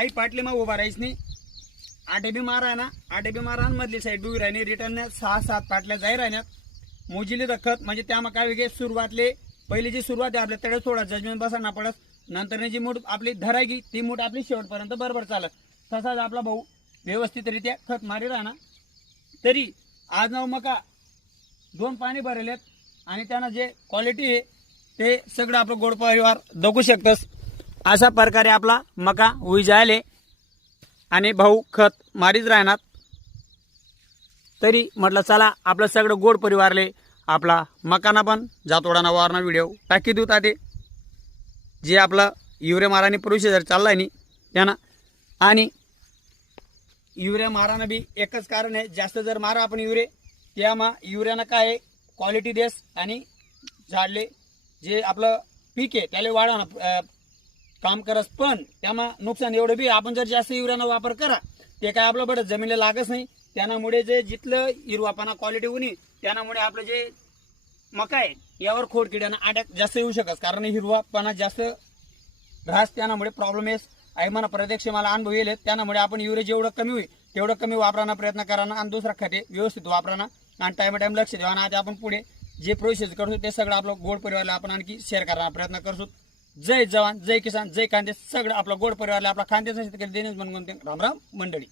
आई पाटली मग उभा राहायच नाही. आठे बी मारा ना, आठे बी मारा मधली साईड बी राहिली. रिटर्न 6-7 पाटल्या जाई राहण्यात मोजिले दखत. म्हणजे त्यामुळे काय वेगळे सुरुवातले पहिली जी सुरुवात आहे आपल्या तडे थोडा जजमेंट बसा ना पडत. नंतर जी मूठ आपली धरायची ती मूठ आपली शेवटपर्यंत बरोबर चालत. तसाच आपला भाऊ व्यवस्थितरित्या खत मारी राहणार. तरी आज नाव मका 2 पाणी भरलेत आणि त्यांना जे क्वालिटी आहे ते सगळं आपलं गोड परिवार बघू शकतस. अशा प्रकारे आपला मका उई जायले आणि भाऊ खत मारीच राहणार. तरी म्हटलं चला आपलं सगळं गोड परिवारले आपला मकाना पण जातोडाना वारणा व्हिडिओ टाकी देऊ ते जे आपलं युरिया माराने प्रोसिजर चाललाय नाही त्यांना. आणि युरिया मारानं बी एकच कारण आहे, जास्त जर मारा आपण त्यामा युरियानं काय आहे क्वालिटी देस आणि झाडले जे आपलं पीक आहे त्याला वाढवणं काम करस. पण त्यामा नुकसान एवढं बी आपण जर जास्त युरियाचा वापर करा ते काय आपलं बडं जमिनीला लागच नाही. त्यामुळे जे जिथलं हिरवापणा क्वालिटी होणी त्यामुळे आपलं जे मका आहे यावर खोडकिड्यानं अटॅक जास्त येऊ शकत. कारण हिरवापणा जास्त राहस त्यामुळे प्रॉब्लेम येस आहे. मला प्रत्यक्ष मला अनुभव येईल. त्यामुळे आपण युरिया जेवढं कमी होईल तेवढं कमी वापरायचा प्रयत्न कराना आणि दुसरा खते व्यवस्थित वापराना आणि टाइम लक्ष द्या. आणि आता आपण पुढे जे प्रोसेस करतो ते सगळं आपलं गोड परिवारला आपण आणखी शेअर करण्याचा प्रयत्न करतो. जय जवान, जय किसान, जय कांदे. सगळं आपलं गोड परिवारला आपला खांद्याचा शेतकरी देणेच म्हणून राम राम मंडळी.